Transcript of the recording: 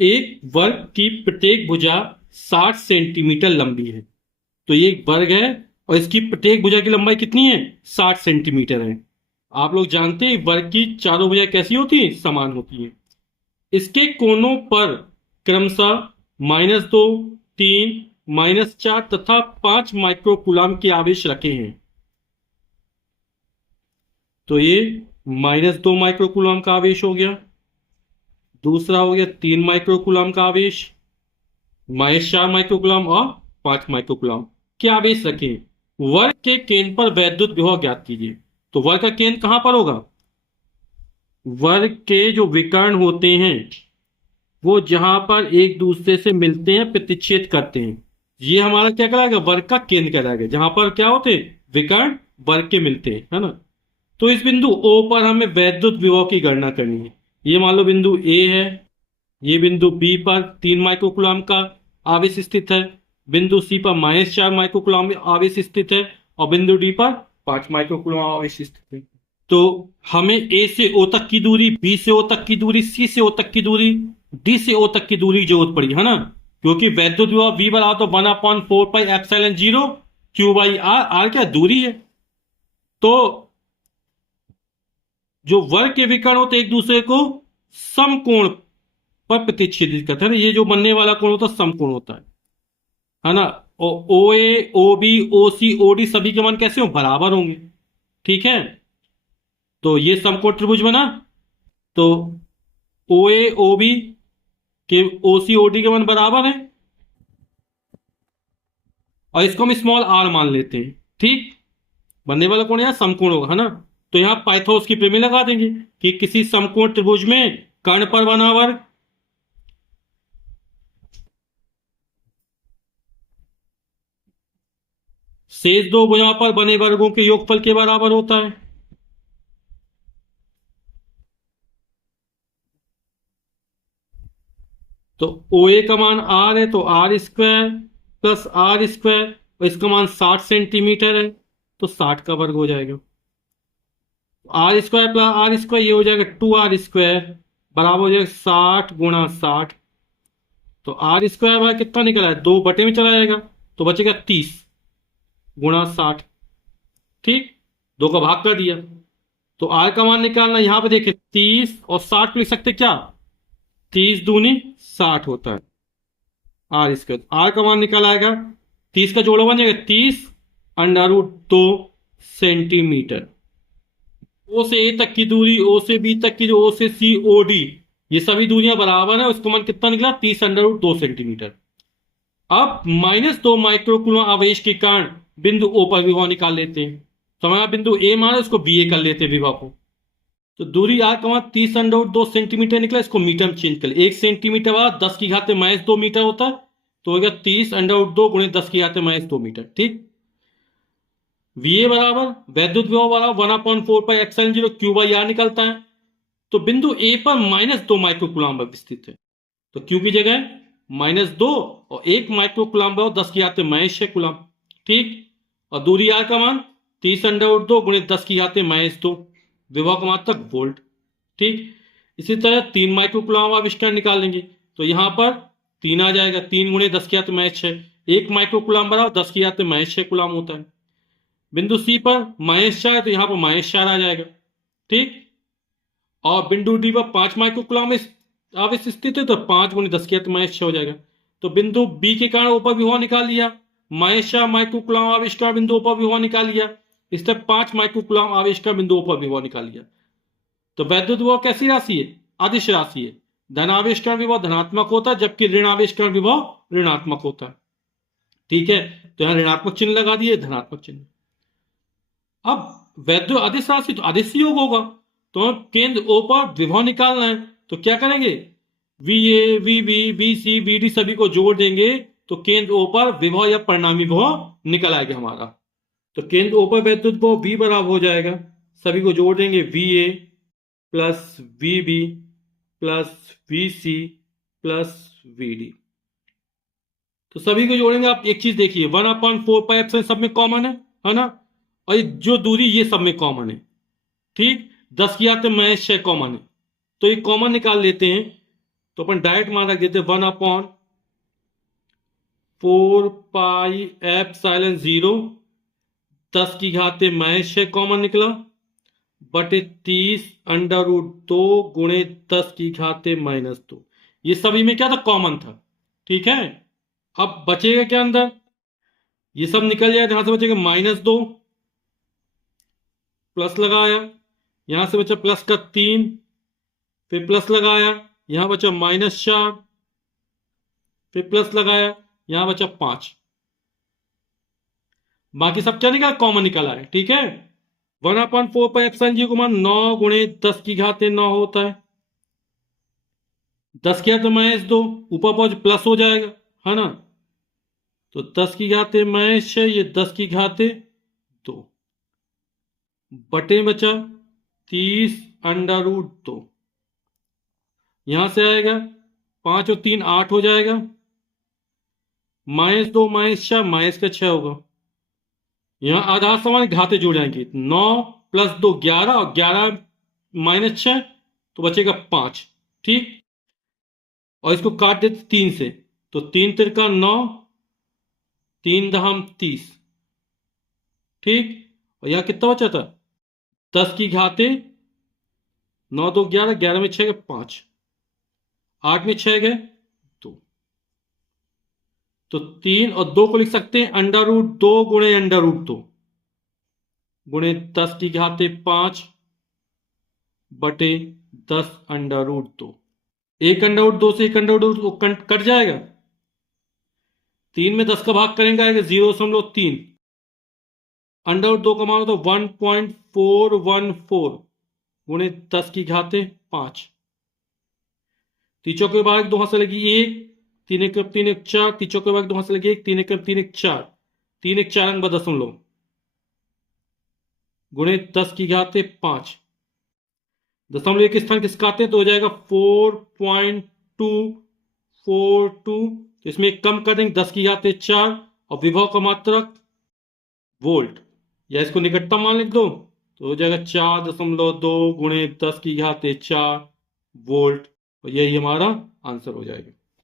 एक वर्ग की प्रत्येक भुजा 60 सेंटीमीटर लंबी है। तो ये एक वर्ग है और इसकी प्रत्येक भुजा की लंबाई कितनी है? 60 सेंटीमीटर है। आप लोग जानते हैं वर्ग की चारों भुजाएं कैसी होती हैं? समान होती हैं। इसके कोनों पर क्रमशः -2, 3, -4 तथा 5 माइक्रोकूलाम के आवेश रखे हैं। तो ये -2 माइक्रोकूलाम का आवेश हो गया। दूसरा हो गया 3 माइक्रोकूलाम का आवेश, -4 माइक्रोकूलाम और 5 माइक्रोकूलाम के आवेश रखे हैं। वर्ग के केंद्र पर वैद्युत विभव ज्ञात कीजिए। तो वर्ग का केंद्र कहां पर होगा? वर्ग के जो विकर्ण होते हैं वो जहां पर एक दूसरे से मिलते हैं, प्रतिच्छेद करते हैं, ये हमारा क्या कहलाएगा? वर्ग का केंद्र कहलाएगा। जहां पर क्या होते हैं? विकर्ण वर्ग के मिलते हैं, है ना। तो इस बिंदु O पर हमें वैद्युत विभव की गणना करनी है। ये मान लो बिंदु A है, ये बिंदु B पर 3 माइक्रोकूलाम का आवेश स्थित है, बिंदु C पर -4 माइक्रोकूलाम आवेश स्थित है और बिंदु D पर 5 माइक्रोकूलाम आवेश स्थित है। तो हमें A से O तक की दूरी, B से O तक की दूरी, C से O तक की दूरी, D से O तक की दूरी की जरूरत पड़ी, है ना। क्योंकि वैद्युत विभव V बराबर तो 1/4πε0 Q/r। r क्या दूरी है। तो जो वर्ग के विकर्ण होते एक दूसरे को समकोण पर प्रतिच्छेदित करते हैं ना। ये जो बनने वाला कोण होता है समकोण होता है ना। और ओ ए, ओ बी, ओ सी, ओ डी सभी के मान कैसे हो? बराबर होंगे। ठीक है। तो ये समकोण त्रिभुज बना। तो ओ ए, ओ बी के, ओ सी, ओ डी के मान बराबर है और इसको हम स्मॉल आर मान लेते हैं। ठीक। बनने वाला कोण यहाँ समकोण होगा, है ना। तो यहां पाइथागोरस की प्रमेय लगा देंगे कि किसी समकोण त्रिभुज में कर्ण पर बना वर्ग शेष दो भुजाओं पर बने वर्गों के योगफल के बराबर होता है। तो ओ ए का मान आर है, तो R square plus R square, और इसका मान 60 सेंटीमीटर है, तो 60 का वर्ग हो जाएगा। R square plus R square ये हो जाएगा 2r² बराबर हो जाएगा 60 × 60। तो आर स्क्वायर भाई कितना निकला है? 2 बटे में चला जाएगा, तो बचेगा 30 × 60। ठीक। 2 का भाग कर दिया। तो आर का मान निकालना, यहां पे देखिए 30 और 60 लिख सकते क्या? 30 दूनी 60 होता है आर स्क्वायर। आर का मान निकाला आएगा, 30 का जोड़ा बन जाएगा 30√2 सेंटीमीटर। ओ से ए तक की दूरी, ओ से बी तक की, ओ से सी, ओ डी, ये सभी दूरियां बराबर है। उसका मान कितना निकला? 30√2 सेंटीमीटर। अब -2 माइक्रोकूलम आवेश के कारण बिंदु ओ पर विभव निकाल लेते हैं। तो हमारा बिंदु ए मान उसको बी ए कर लेते हैं विभव को। तो दूरी आर का मान 30√2 सेंटीमीटर निकला। इसको मीटर में चेंज कर ले। 1 सेंटीमीटर वाला 10⁻² मीटर होता है, तो हो गया 30√2 × 10⁻² मीटर। ठीक। वीए बराबर वैद्युत विभव बराबर 1/4πε0 Q/r निकलता है। तो बिंदु ए पर -2 माइक्रोकूलम स्थित है, तो Q की जगह -2 और 1 माइक्रोकूलम 10⁻6 कूलम। ठीक। और दूरी आर का मान 30√2 × 10⁻², विभव का मात्रक वोल्ट। ठीक। इसी तरह 3 माइक्रोकूलम आविष्कार निकालेंगे, तो यहां पर 3 आ जाएगा, 3 × 10⁻6। 1 माइक्रोकूलम बराबर 10⁻6 कूलम होता है। बिंदु सी पर -4 है, तो यहां पर -4 आ जाएगा। ठीक। और बिंदु डी पर 5 माइक्रोकूलम आवेश स्थित है, तो 5 × 10⁻6 हो जाएगा। तो बिंदु बी के कारण ऊपर विभव निकाल लिया, -4 माइक्रोकूलम आविष्कार बिंदु पर विभव निकाल लिया। इस तरह 5 माइक्रोकूलम आविष्कार बिंदु पर विभव निकाल लिया। तो वैद्युत विभव कैसी राशि है? अदिश राशि है। धन आविष्कार विभव धनात्मक होता है, जबकि ऋण आविष्कार विभव ऋणात्मक होता है। ठीक है। तो यहां ऋणात्मक चिन्ह लगा दिए, धनात्मक चिन्ह। अब वैद्युत अदिश राशि तो अदिश योग होगा, तो केंद्र O पर विभव निकालना है, तो क्या करेंगे? VA, VB, VC, VD सभी को जोड़ देंगे, तो केंद्र O पर विभव या परिणामी विभव निकल आएगा हमारा। तो केंद्र O पर वैद्युत विभव V बराबर हो जाएगा, सभी को जोड़ देंगे, VA plus VB plus VC plus VD। तो सभी को जोड़ेंगे। आप एक चीज देखिए, 1/4πε सब में कॉमन है ना। और जो दूरी ये सब में कॉमन है। ठीक। 10⁻6 कॉमन है, तो ये कॉमन निकाल लेते हैं। तो अपन डायरेक्ट मान रख देते 1/4 पाई एप्सिलॉन 0 10⁻⁻⁶ कॉमन निकला बटे 30√2 गुणे 10⁻⁻²। ये सभी में क्या था, कॉमन था। ठीक है, अब बचेगा क्या अंदर, ये सब निकल जाए, यहां से बचेगा -2, प्लस लगाया, यहां से बचा प्लस का 3, फिर प्लस लगाया, यहां बचा -4, फिर प्लस लगाया, यहां बचा 5। बाकी सब क्या निकला, कॉमन निकला है। ठीक है, 1/4 पाई एप्सिलॉन 0 को मान 9 गुणे 10⁻⁹ होता है। 10⁻⁻2 ऊपर पहुंच प्लस हो जाएगा, है ना। तो 10⁻⁻⁶ ये 10⁻2 बटे बचा 30√2। यहां से आएगा 5 और 3 8 हो जाएगा, -2 -4 -6 होगा। यहां आधार समान घाते जुड़ जाएंगे, 9 + 2 11 और 11 -6 तो बचेगा 5। ठीक, और इसको काट देते 3 से, तो 3 तिरका 9, 3 दहम 30। ठीक, और यहां कितना बचा था, 10⁻9 2 11, 11 में 6 गए 5, 8 में 6 गए 2। तो 3 और 2 को लिख सकते हैं √2 गुणे √2 गुणे 10⁻5 बटे 10√2। एक √2 से एक √2 कट जाएगा, 3 में 10 का भाग करेंगे आएगा 0.3। √2 का मान होता 1.414 गुणे 10⁻5। तीचों के बाद 2 हाथ से लगी 1, 3 1 3 1 4, तीचों के बाद 2 हाथ से लगी 1, 3 1 3 1 4, 3 1 4 अंक 10 गुणे 10⁻5। दशमलव एक स्थान किसका आते हैं तो हो जाएगा 4.242। तो इसमें एक कम कर देंगे 10⁻4 और विभव का मात्रक वोल्ट, या इसको निकटतम मान लिख दो तो हो जाएगा 4.2 गुणे 10⁻4 वोल्ट। और यही हमारा आंसर हो जाएगा।